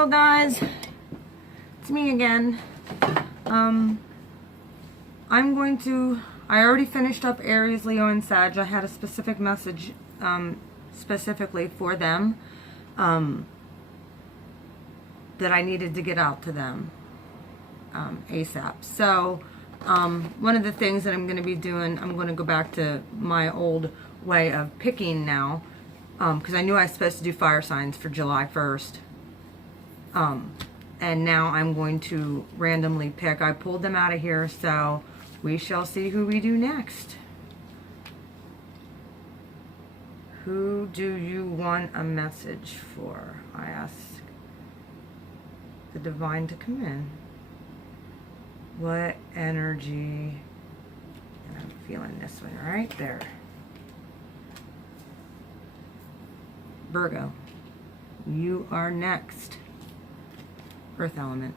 Hello guys, it's me again. I already finished up Aries, Leo, and Sag. I had a specific message specifically for them that I needed to get out to them ASAP. So one of the things that I'm going to be doing, I'm going to go back to my old way of picking now, because I knew I was supposed to do fire signs for July 1st. And now I'm going to randomly pick. I pulled them out of here, so we shall see who we do next. Who do you want a message for? I ask the divine to come in. What energy? And I'm feeling this one right there. Virgo, you are next. Earth element.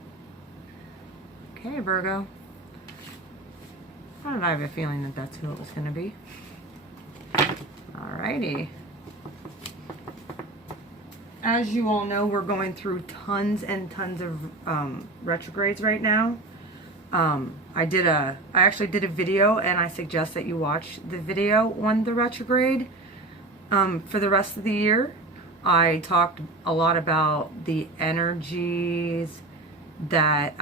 Okay, Virgo. How did I have a feeling that that's who it was going to be? Alrighty. As you all know, we're going through tons and tons of retrogrades right now. I actually did a video, and I suggest that you watch the video on the retrograde for the rest of the year. I talked a lot about the energies that,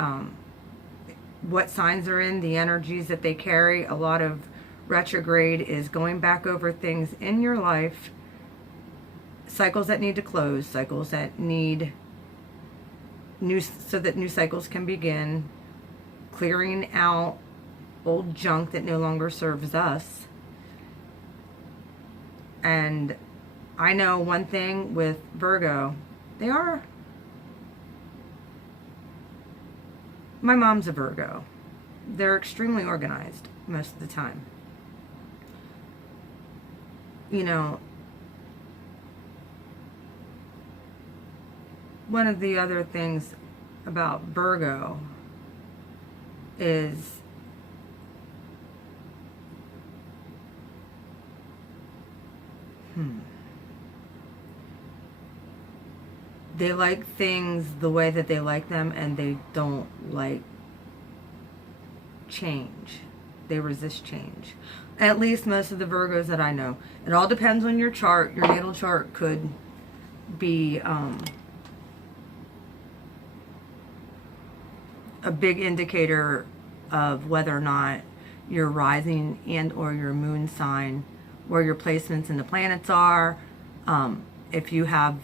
what signs are in, the energies that they carry. A lot of retrograde is going back over things in your life, cycles that need to close, cycles that need so that new cycles can begin, clearing out old junk that no longer serves us. And I know one thing with Virgo, my mom's a Virgo. They're extremely organized most of the time. You know, one of the other things about Virgo is they like things the way that they like them, and they don't like change. They resist change. At least most of the Virgos that I know. It all depends on your chart. Your natal chart could be a big indicator of whether or not your rising and or your moon sign, where your placements in the planets are. If you have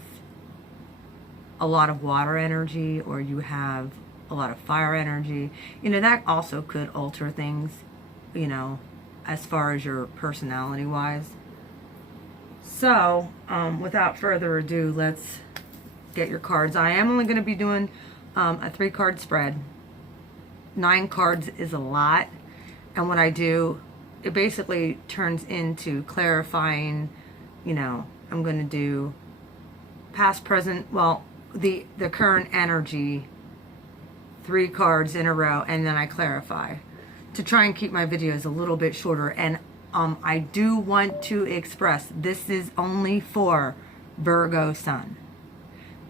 a lot of water energy, or you have a lot of fire energy, you know, that also could alter things, you know, as far as your personality wise. So without further ado, let's get your cards. I am only going to be doing a 3-card spread. 9 cards is a lot, and what I do, it basically turns into clarifying. You know, I'm going to do past, present, well, the current energy, 3 cards in a row, and then I clarify to try and keep my videos a little bit shorter. And I do want to express, this is only for Virgo Sun.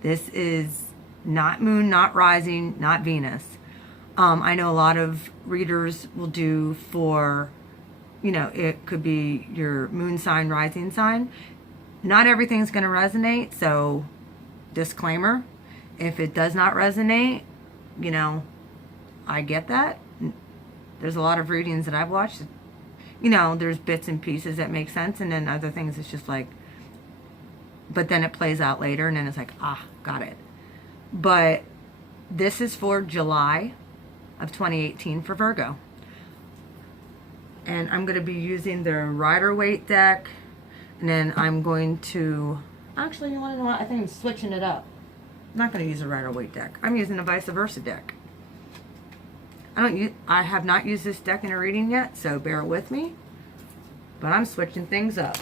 This is not Moon, not Rising, not Venus. I know a lot of readers will do for, you know, it could be your moon sign, rising sign. Not everything's going to resonate, so disclaimer, if it does not resonate, you know, I get that. There's a lot of readings that I've watched, you know, there's bits and pieces that make sense, and then other things it's just like, but then it plays out later, and then it's like, ah, got it. But this is for July of 2018 for Virgo. And I'm going to be using the Rider-Waite deck, and then I'm going to, actually, you want to know what? I think I'm switching it up. I'm not going to use a Rider-Waite deck. I'm using a vice versa deck. I have not used this deck in a reading yet, so bear with me. But I'm switching things up.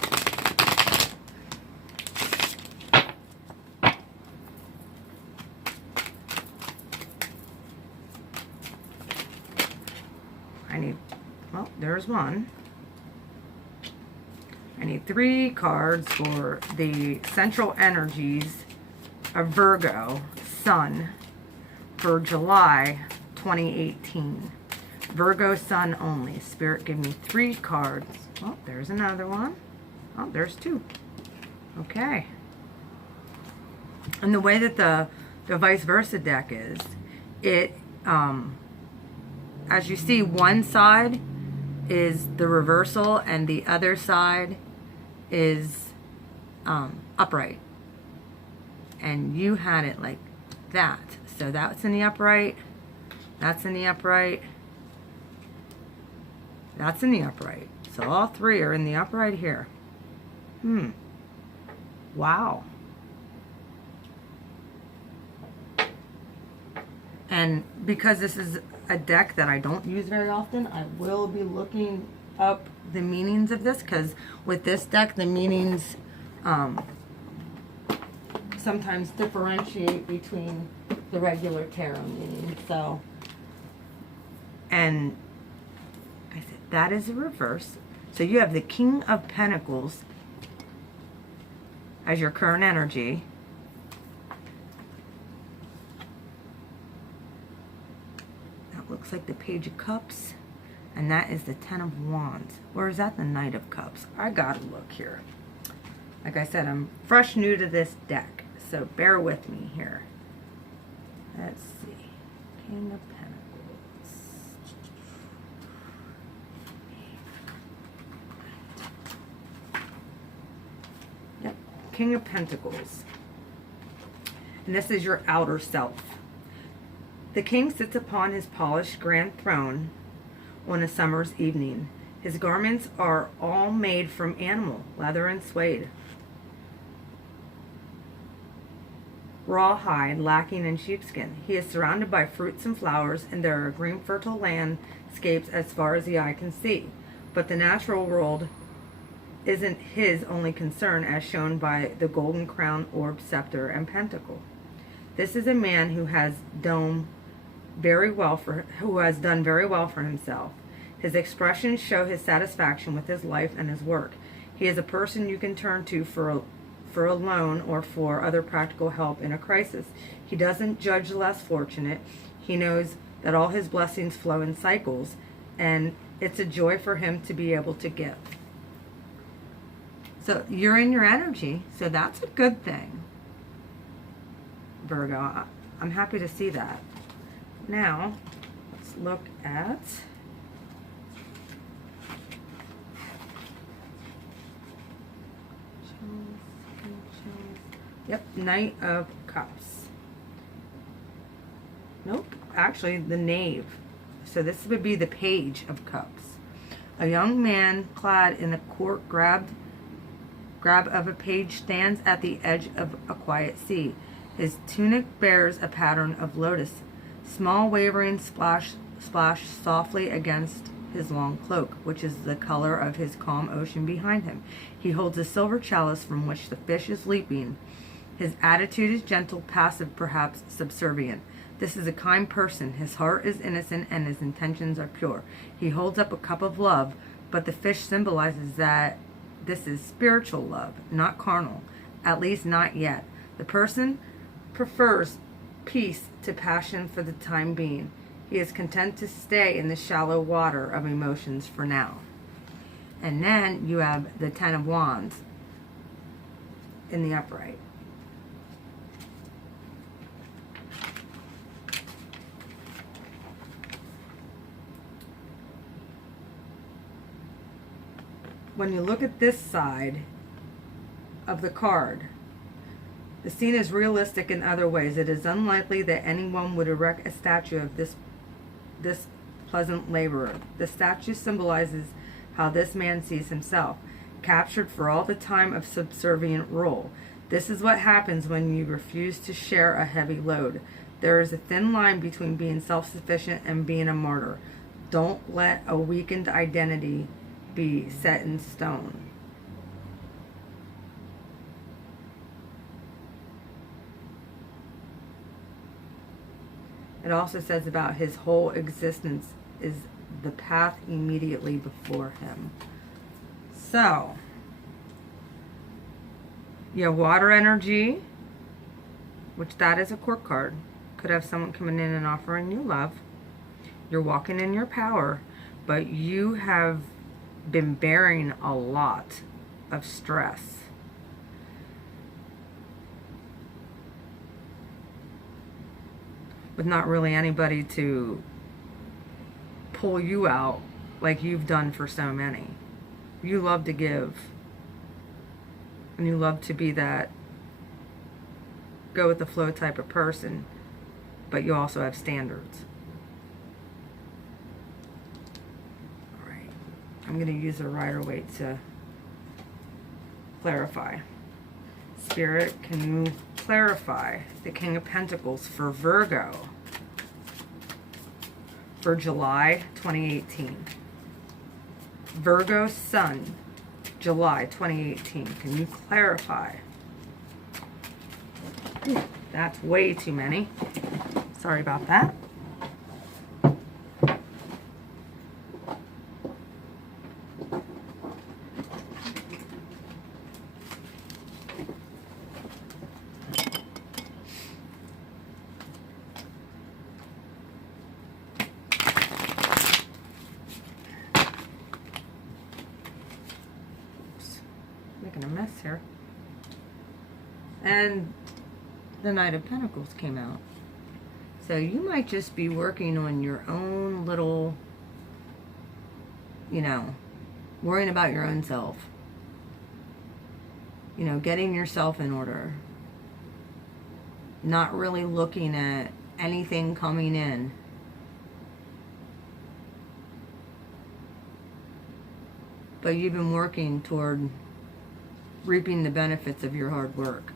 Well, there's one. I need 3 cards for the central energies of Virgo Sun for July 2018. Virgo Sun only. Spirit, give me 3 cards. Oh, there's another one. Oh, there's 2. Okay. And the way that the vice versa deck is, it, as you see, one side is the reversal and the other side is upright. And you had it like that. So that's in the upright, that's in the upright, that's in the upright. So all 3 are in the upright here. Wow. And because this is a deck that I don't use very often, I will be looking up the meanings of this, because with this deck, the meanings sometimes differentiate between the regular tarot meaning. So, and I said that is a reverse. So you have the King of Pentacles as your current energy. That looks like the Page of Cups, and that is the Ten of Wands. Or is that the Knight of Cups? I gotta look here. Like I said, I'm fresh new to this deck, so bear with me here. Let's see. King of Pentacles. Yep, King of Pentacles. And this is your outer self. The king sits upon his polished grand throne on a summer's evening. His garments are all made from animal, leather, and suede. Rawhide, lacking in sheepskin. He is surrounded by fruits and flowers, and there are green fertile landscapes as far as the eye can see. But the natural world isn't his only concern, as shown by the golden crown, orb, scepter, and pentacle. This is a man who has done very well for himself. His expressions show his satisfaction with his life and his work. He is a person you can turn to for a loan or for other practical help in a crisis. He doesn't judge the less fortunate. He knows that all his blessings flow in cycles, and it's a joy for him to be able to give. So you're in your energy, so that's a good thing, Virgo. I'm happy to see that. Now, let's look at Knight of Cups. Nope, actually the Knave. So this would be the Page of Cups. A young man clad in the court grab of a page stands at the edge of a quiet sea. His tunic bears a pattern of lotus. Small wavering splash softly against his long cloak, which is the color of his calm ocean behind him. He holds a silver chalice from which the fish is leaping. His attitude is gentle, passive, perhaps subservient. This is a kind person. His heart is innocent and his intentions are pure. He holds up a cup of love, but the fish symbolizes that this is spiritual love, not carnal, at least not yet. The person prefers peace to passion for the time being. He is content to stay in the shallow water of emotions for now. And then you have the Ten of Wands in the upright. When you look at this side of the card, the scene is realistic in other ways. It is unlikely that anyone would erect a statue of this pleasant laborer. The statue symbolizes how this man sees himself, captured for all the time of subservient rule. This is what happens when you refuse to share a heavy load. There is a thin line between being self-sufficient and being a martyr. Don't let a weakened identity be set in stone. It also says about his whole existence is the path immediately before him. So, you have water energy, which that is a court card. Could have someone coming in and offering you love. You're walking in your power, but you have been bearing a lot of stress. With not really anybody to pull you out like you've done for so many. You love to give. And you love to be that go with the flow type of person, but you also have standards. All right. I'm going to use a Rider-Waite to clarify. Spirit, can you clarify the King of Pentacles for Virgo for July 2018? Virgo Sun, July 2018. Can you clarify? Ooh, that's way too many. Sorry about that. Making a mess here. And the Knight of Pentacles came out. So you might just be working on your own little, you know, worrying about your own self. You know, getting yourself in order. Not really looking at anything coming in. But you've been working toward reaping the benefits of your hard work.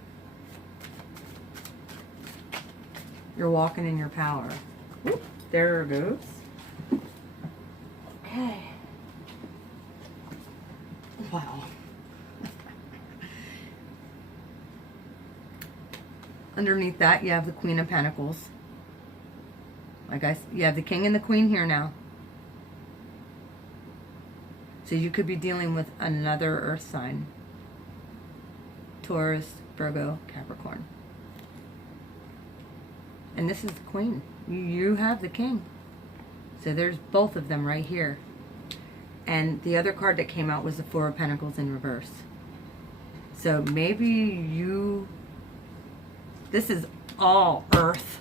You're walking in your power. Whoop, there it goes. Okay. Wow. Underneath that, you have the Queen of Pentacles. You have the King and the Queen here now. So you could be dealing with another earth sign. Taurus, Virgo, Capricorn. And this is the Queen. You have the King. So there's both of them right here. And the other card that came out was the Four of Pentacles in reverse. So maybe this is all earth.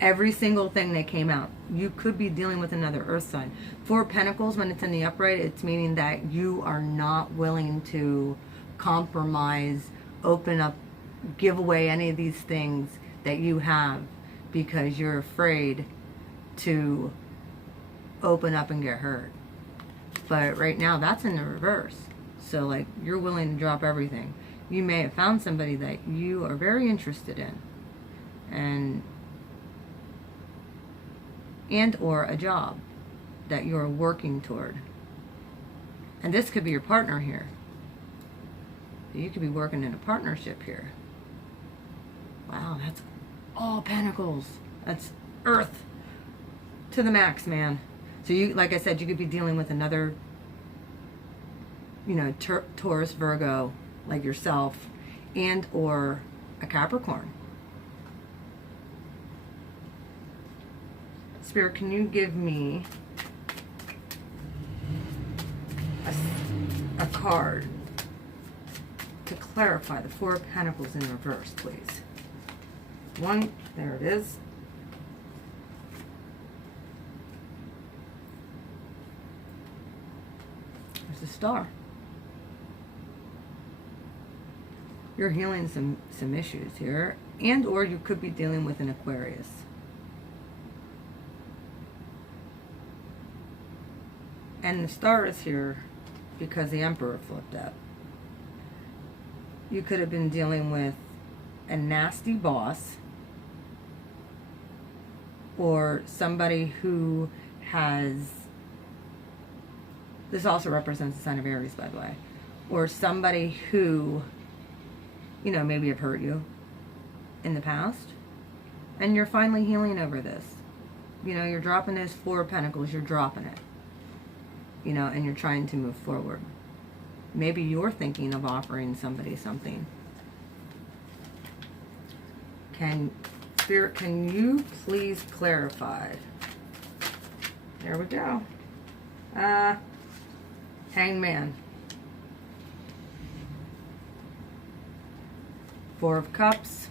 Every single thing that came out. You could be dealing with another earth sign. Four of Pentacles, when it's in the upright, it's meaning that you are not willing to compromise, open up, give away any of these things that you have because you're afraid to open up and get hurt. But right now, that's in the reverse. So, like, you're willing to drop everything. You may have found somebody that you are very interested in. And or a job that you're working toward. And this could be your partner here. You could be working in a partnership here. Wow, that's all pentacles. That's earth to the max, man. So you, like I said, you could be dealing with another, you know, Taurus, Virgo, like yourself, and or a Capricorn. Spirit, can you give me a card to clarify the Four of Pentacles in reverse, please? One, there it is. There's a star. You're healing some issues here, and or you could be dealing with an Aquarius. And the star is here because the Emperor flipped up. You could have been dealing with a nasty boss or somebody who has, this also represents the sign of Aries, by the way, or somebody who, you know, maybe have hurt you in the past, and you're finally healing over this. You know, you're dropping those Four of Pentacles, you're dropping it. You know, and you're trying to move forward. Maybe you're thinking of offering somebody something. Spirit, can you please clarify? There we go. Hangman. Four of Cups.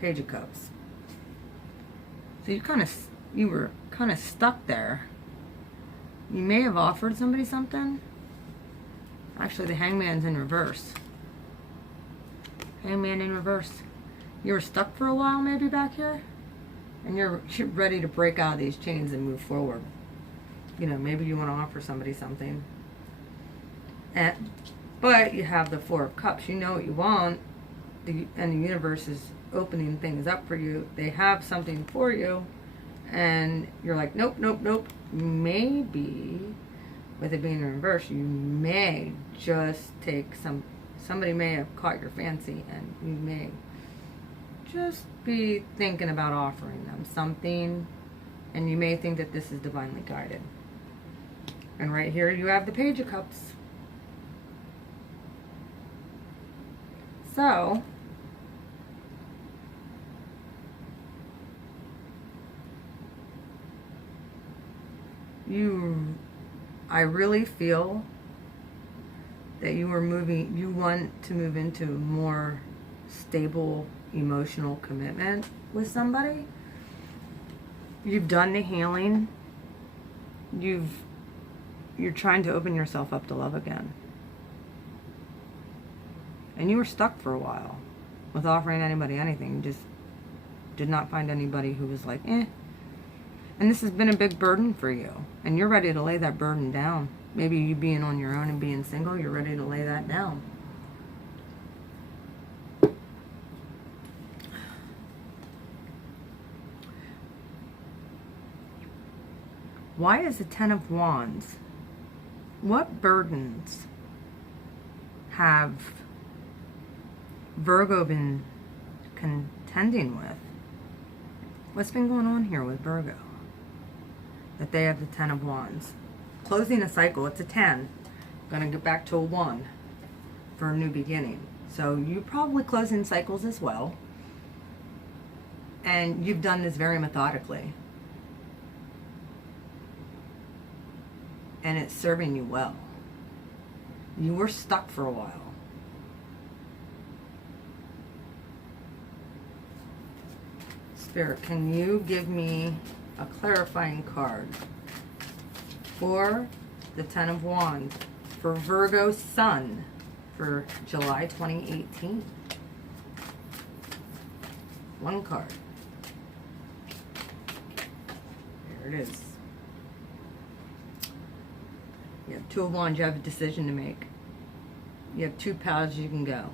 Page of Cups. So you were kind of stuck there. You may have offered somebody something. Actually, the Hangman's in reverse. Hangman in reverse. You were stuck for a while maybe back here, and you're ready to break out of these chains and move forward. You know, maybe you want to offer somebody something. But you have the Four of Cups. You know what you want, and the universe is opening things up for you. They have something for you, and you're like, nope, nope, nope. Maybe, with it being in reverse, you may just take somebody may have caught your fancy, and you may just be thinking about offering them something, and you may think that this is divinely guided. And right here you have the Page of Cups. So, I really feel that you want to move into more stable emotional commitment with somebody. You've done the healing. You're trying to open yourself up to love again. And you were stuck for a while with offering anybody anything. You just did not find anybody who was like, eh. And this has been a big burden for you. And you're ready to lay that burden down. Maybe you being on your own and being single, you're ready to lay that down. Why is the Ten of Wands? What burdens have Virgo been contending with? What's been going on here with Virgo? That they have the Ten of Wands. Closing a cycle, it's a 10. Gonna get back to a 1 for a new beginning. So you're probably closing cycles as well. And you've done this very methodically. And it's serving you well. You were stuck for a while. Spirit, can you give me a clarifying card for the Ten of Wands for Virgo Sun for July 2018? One card. There it is. You have Two of Wands, you have a decision to make. You have two paths you can go.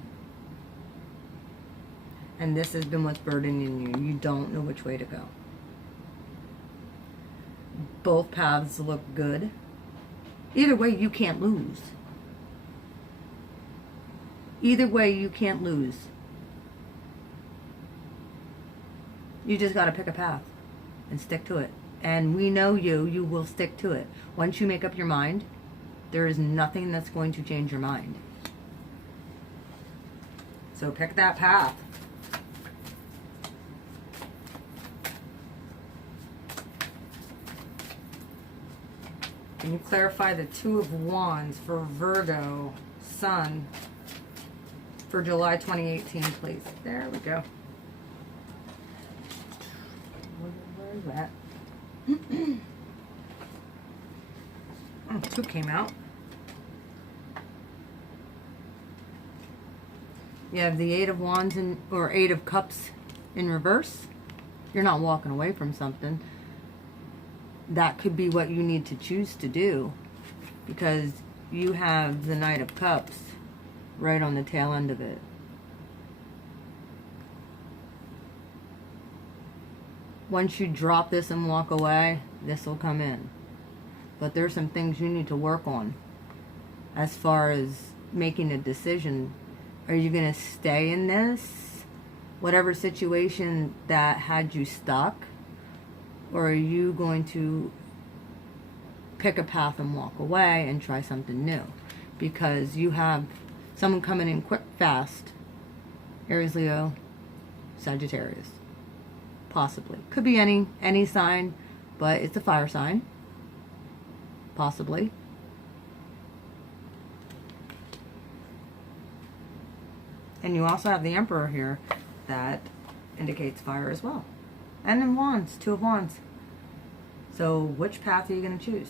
And this has been what's burdening you. You don't know which way to go. Both paths look good. Either way, you can't lose. Either way, you can't lose. You just got to pick a path and stick to it. And we know you will stick to it. Once you make up your mind, there is nothing that's going to change your mind. So pick that path. Can you clarify the Two of Wands for Virgo Sun for July 2018, please? There we go. Where's that? Oh, two came out. You have the Eight of Wands or Eight of Cups in reverse. You're not walking away from something. That could be what you need to choose to do, because you have the Knight of Cups right on the tail end of it. Once you drop this and walk away, this will come in. But there's some things you need to work on as far as making a decision. Are you going to stay in this, whatever situation that had you stuck? Or are you going to pick a path and walk away and try something new? Because you have someone coming in quick, fast, Aries, Leo, Sagittarius. Possibly. Could be any sign, but it's a fire sign. Possibly. And you also have the Emperor here that indicates fire as well. And then Wands, Two of Wands. So which path are you going to choose?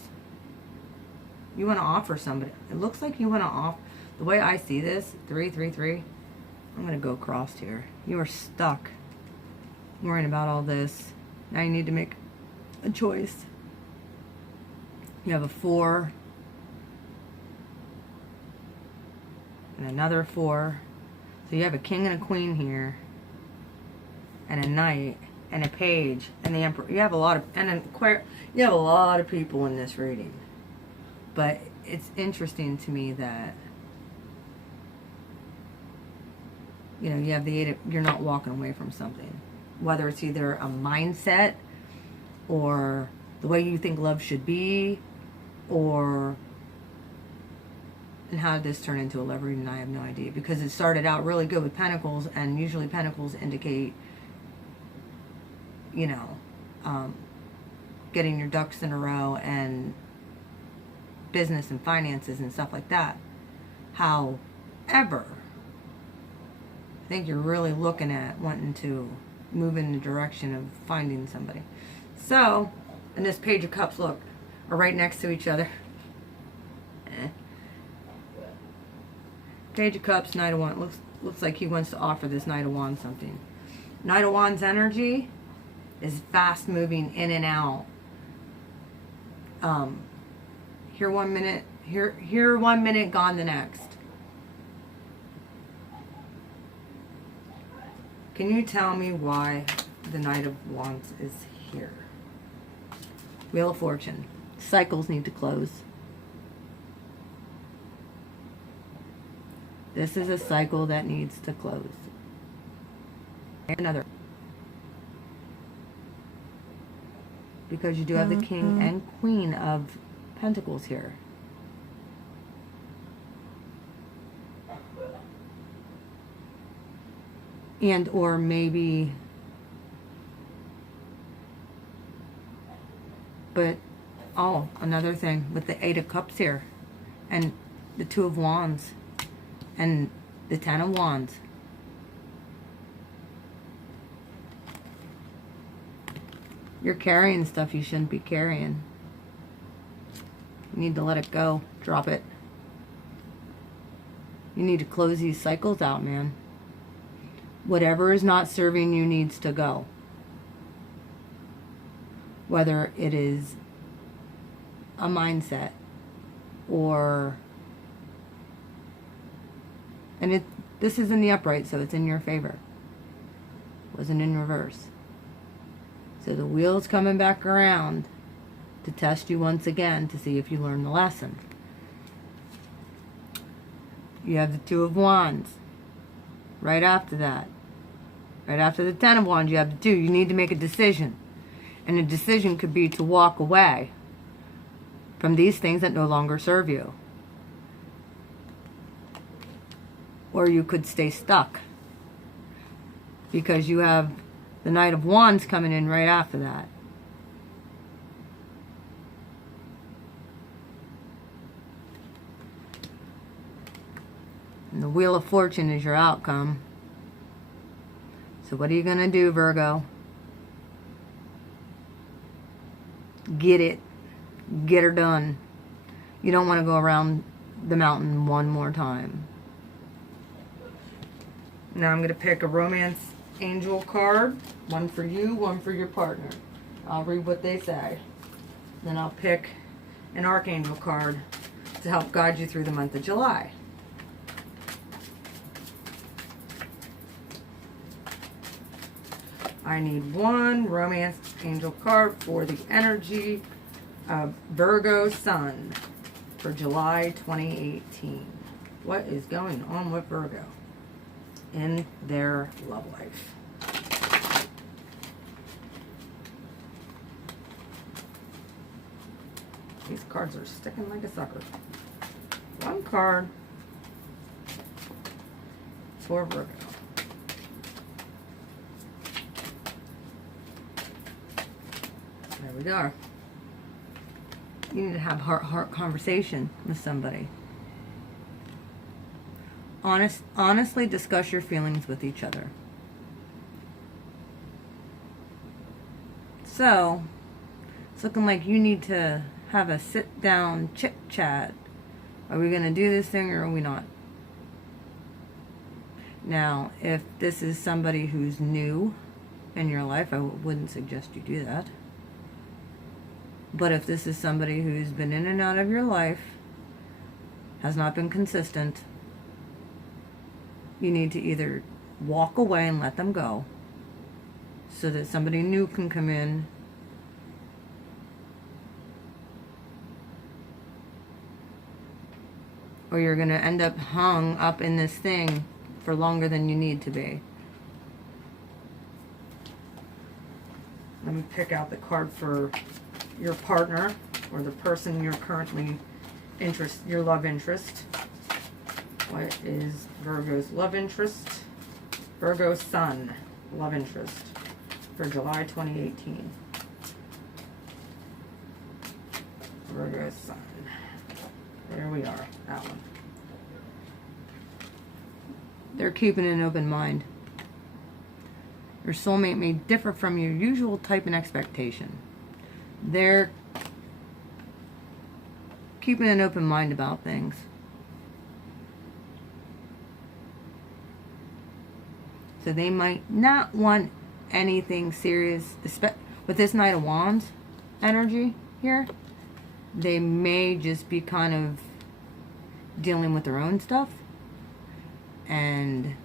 You want to offer somebody. It looks like you want to offer. The way I see this, 333, I'm going to go across here. You are stuck worrying about all this. Now you need to make a choice. You have a 4 and another 4. So you have a king and a queen here, and a knight and a page and the emperor. You have a lot of you have a lot of people in this reading. But it's interesting to me that, you know, you have the 8 of, you're not walking away from something. Whether it's either a mindset or the way you think love should be, or, and how did this turn into a love reading? I have no idea, because it started out really good with Pentacles, and usually Pentacles indicate, you know, getting your ducks in a row and business and finances and stuff like that. However, I think you're really looking at wanting to move in the direction of finding somebody. So, and this Page of Cups, look, are right next to each other. Page of Cups, Knight of Wands. Looks like he wants to offer this Knight of Wands something. Knight of Wands energy is fast moving in and out. Here 1 minute, here 1 minute, gone the next. Can you tell me why the Knight of Wands is here? Wheel of Fortune. Cycles need to close. This is a cycle that needs to close. Another. Because you do have the King and Queen of Pentacles here. And or maybe, but oh, another thing with the 8 of Cups here, and the 2 of Wands, and the 10 of Wands. You're carrying stuff you shouldn't be carrying. You need to let it go. Drop it. You need to close these cycles out, man. Whatever is not serving you needs to go. Whether it is a mindset or, and this is in the upright, so it's in your favor. It wasn't in reverse. So the wheel's coming back around to test you once again to see if you learn the lesson. You have the 2 of Wands. Right after that. Right after the 10 of Wands, you have the 2. You need to make a decision. And the decision could be to walk away from these things that no longer serve you. Or you could stay stuck. Because you have the Knight of Wands coming in right after that. And the Wheel of Fortune is your outcome. So what are you going to do, Virgo? Get it. Get her done. You don't want to go around the mountain one more time. Now I'm going to pick a romance angel card. One for you, one for your partner. I'll read what they say. Then I'll pick an archangel card to help guide you through the month of July. I need one romance angel card for the energy of Virgo Sun for July 2018. What is going on with Virgo in their love life? These cards are sticking like a sucker. One card for Virgo. There we go. You need to have heart-to-heart conversation with somebody. Honestly discuss your feelings with each other. So, it's looking like you need to have a sit-down chit-chat. Are we going to do this thing or are we not? Now, if this is somebody who's new in your life, I wouldn't suggest you do that. But if this is somebody who's been in and out of your life, has not been consistent, you need to either walk away and let them go so that somebody new can come in, or you're going to end up hung up in this thing for longer than you need to be. Let me pick out the card for your partner or the person you're currently your love interest. What is Virgo's love interest? Virgo Sun love interest for July 2018. Virgo Sun. There we are. That one. They're keeping an open mind. Your soulmate may differ from your usual type and expectation. They're keeping an open mind about things. So they might not want anything serious. With this Knight of Wands energy here, they may just be kind of dealing with their own stuff and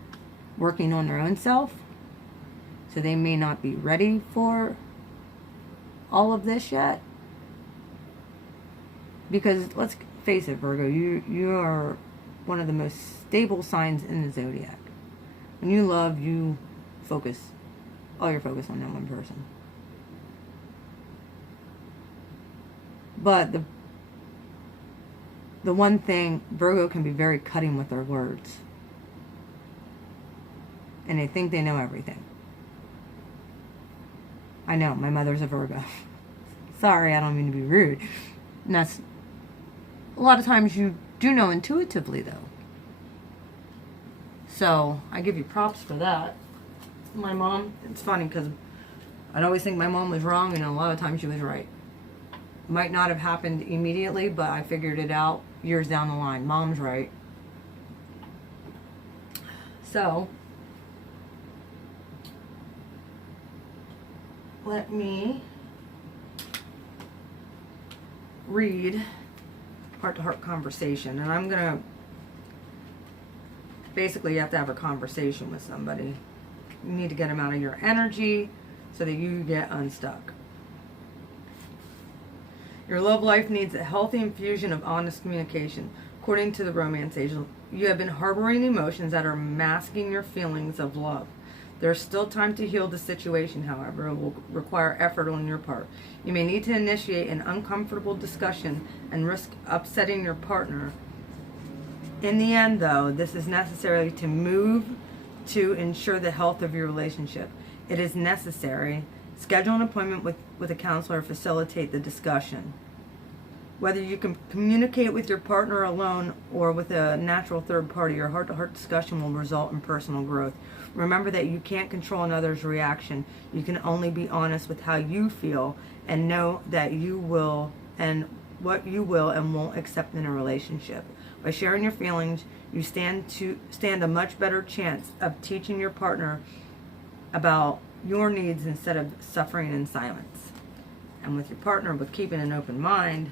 working on their own self. So they may not be ready for all of this yet. Because let's face it, Virgo, you are one of the most stable signs in the zodiac. When you love, you focus all your focus on that one person. But the one thing, Virgo can be very cutting with their words. And they think they know everything. I know, my mother's a Virgo. Sorry, I don't mean to be rude. And that's, a lot of times you do know intuitively, though. So, I give you props for that. My mom, it's funny because I'd always think my mom was wrong, and a lot of times she was right. Might not have happened immediately, but I figured it out years down the line. Mom's right. So, let me read heart-to-heart conversation, and I'm gonna basically, you have to have a conversation with somebody. You need to get them out of your energy so that you get unstuck. Your love life needs a healthy infusion of honest communication. According to the romance angel, you have been harboring emotions that are masking your feelings of love. There's still time to heal the situation, however. It will require effort on your part. You may need to initiate an uncomfortable discussion and risk upsetting your partner. In the end, though, this is necessary to move to ensure the health of your relationship. It is necessary. Schedule an appointment with a counselor or facilitate the discussion. Whether you can communicate with your partner alone or with a natural third party, your heart-to-heart discussion will result in personal growth. Remember that you can't control another's reaction. You can only be honest with how you feel and know that you will and what you will and won't accept in a relationship. By sharing your feelings, you stand a much better chance of teaching your partner about your needs instead of suffering in silence. And with your partner, with keeping an open mind,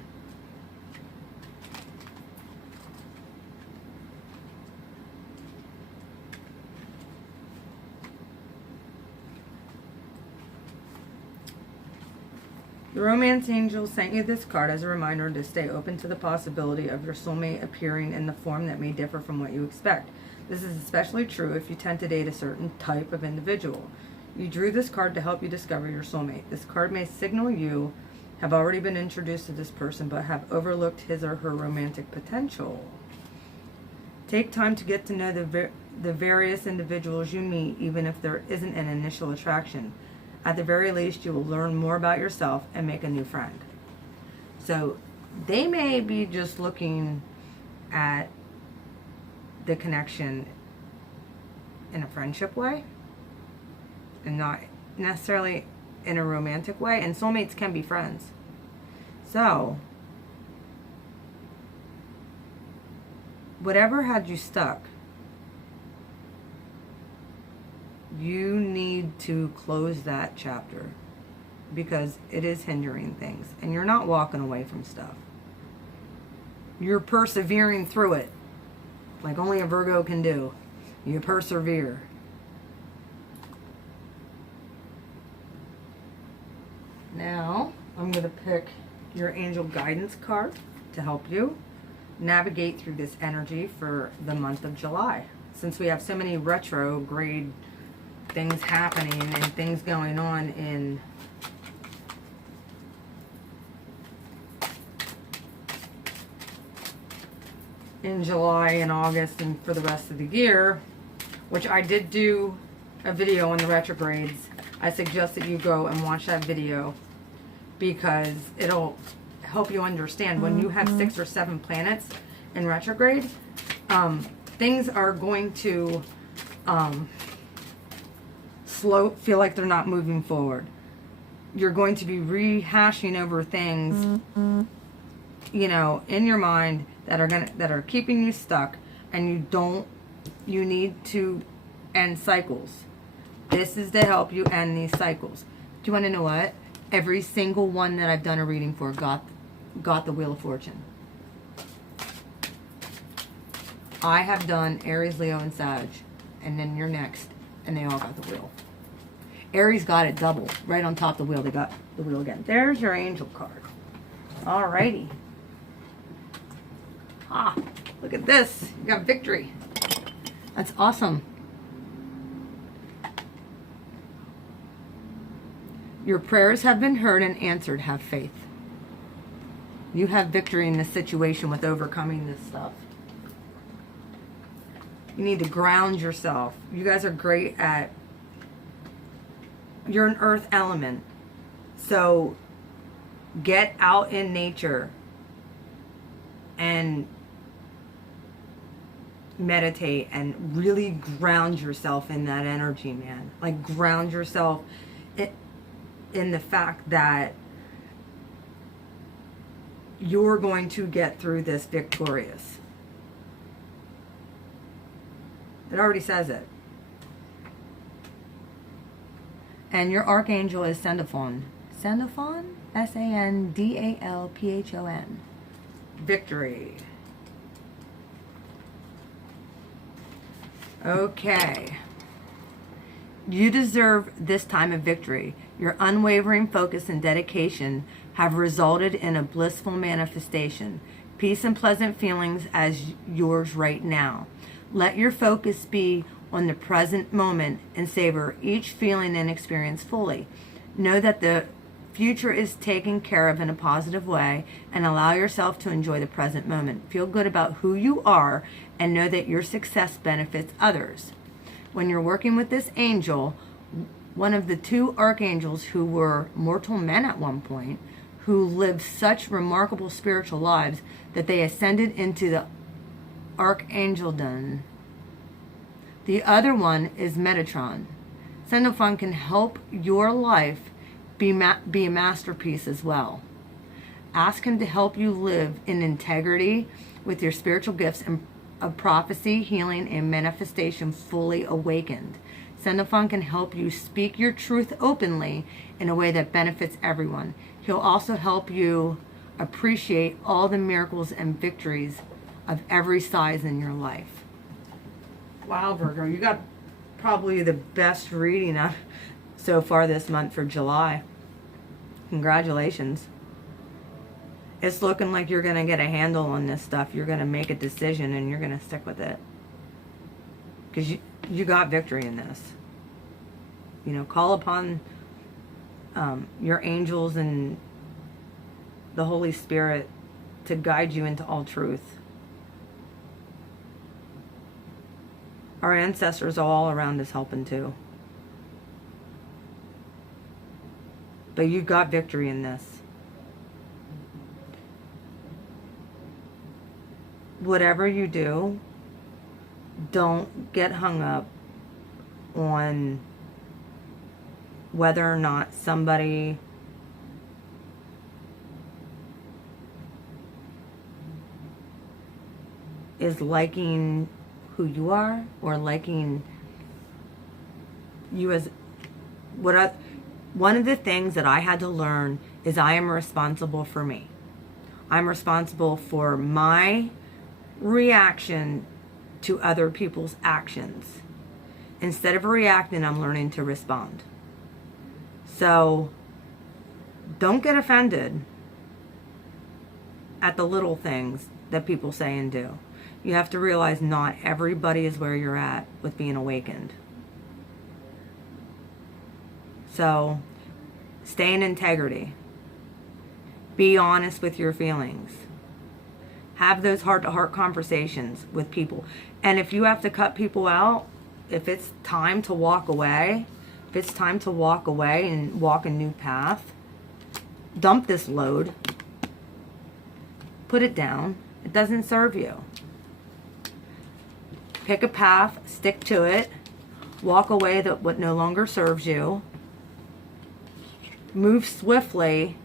the romance angel sent you this card as a reminder to stay open to the possibility of your soulmate appearing in the form that may differ from what you expect. This is especially true if you tend to date a certain type of individual. You drew this card to help you discover your soulmate. This card may signal you have already been introduced to this person but have overlooked his or her romantic potential. Take time to get to know the various individuals you meet, even if there isn't an initial attraction. At the very least, you will learn more about yourself and make a new friend. So they may be just looking at the connection in a friendship way and not necessarily in a romantic way. And soulmates can be friends. So whatever had you stuck, you need to close that chapter because it is hindering things and you're not walking away from stuff. You're persevering through it like only a Virgo can do. You persevere. Now I'm going to pick your angel guidance card to help you navigate through this energy for the month of July. Since we have so many retrograde things happening and things going on in July and August and for the rest of the year, which I did do a video on the retrogrades. I suggest that you go and watch that video because it'll help you understand when you have 6 or 7 planets in retrograde, things are going to feel like they're not moving forward. You're going to be rehashing over things, you know, in your mind that are keeping you stuck, and you need to end cycles. This is to help you end these cycles. Do you want to know what? Every single one that I've done a reading for got the Wheel of Fortune. I have done Aries, Leo, and Sag, and then you're next, and they all got the wheel. Aries got it double, right on top of the wheel. They got the wheel again. There's your angel card. Alrighty. Ah, look at this. You got victory. That's awesome. Your prayers have been heard and answered. Have faith. You have victory in this situation with overcoming this stuff. You need to ground yourself. You guys are great at... You're an earth element. So get out in nature and meditate and really ground yourself in that energy, man. Like, ground yourself in the fact that you're going to get through this victorious. It already says it. And your archangel is Sandalphon. Sandalphon? S-A-N-D-A-L-P-H-O-N. Victory. Okay. You deserve this time of victory. Your unwavering focus and dedication have resulted in a blissful manifestation. Peace and pleasant feelings as yours right now. Let your focus be on the present moment and savor each feeling and experience fully. Know that the future is taken care of in a positive way, and allow yourself to enjoy the present moment. Feel good about who you are and know that your success benefits others. When you're working with this angel, one of the 2 archangels who were mortal men at one point, who lived such remarkable spiritual lives that they ascended into the archangeldom. The other one is Metatron. Sandalphon can help your life be a masterpiece as well. Ask him to help you live in integrity with your spiritual gifts and of prophecy, healing, and manifestation fully awakened. Sandalphon can help you speak your truth openly in a way that benefits everyone. He'll also help you appreciate all the miracles and victories of every size in your life. Wow, Virgo, you got probably the best reading so far this month for July. Congratulations. It's looking like you're going to get a handle on this stuff. You're going to make a decision and you're going to stick with it. Because you got victory in this. You know, call upon your angels and the Holy Spirit to guide you into all truth. Our ancestors are all around us helping too. but you got victory in this. Whatever you do, don't get hung up on whether or not somebody is liking who you are or liking you as one of the things that I had to learn is I am responsible for me. I'm responsible for my reaction to other people's actions. Instead of reacting, I'm learning to respond. So don't get offended at the little things that people say and do. You have to realize not everybody is where you're at with being awakened. So stay in integrity. Be honest with your feelings. Have those heart-to-heart conversations with people. And if you have to cut people out, if it's time to walk away, and walk a new path, dump this load. Put it down. It doesn't serve you. Pick a path, stick to it, walk away that what no longer serves you. Move swiftly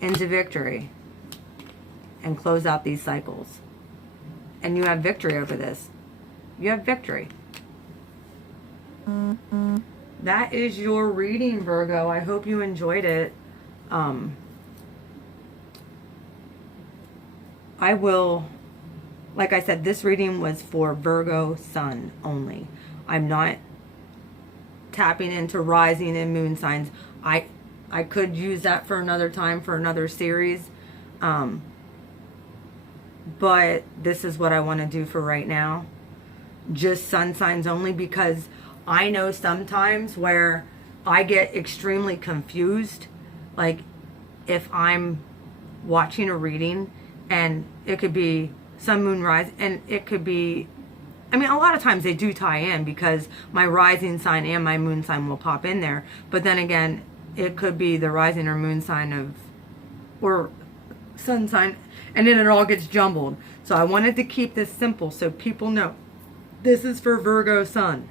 into victory and close out these cycles. And you have victory over this. You have victory. That is your reading, Virgo. I hope you enjoyed it. I will, like I said, this reading was for Virgo Sun only. I'm not tapping into rising and moon signs. I could use that for another time, for another series. But this is what I want to do for right now. Just sun signs only, because I know sometimes where I get extremely confused. Like if I'm watching a reading and it could be sun, moon, rise, and it could be, I mean, a lot of times they do tie in because my rising sign and my moon sign will pop in there. But then again, it could be the rising or moon sign of, or sun sign, and then it all gets jumbled. So I wanted to keep this simple so people know this is for Virgo Sun.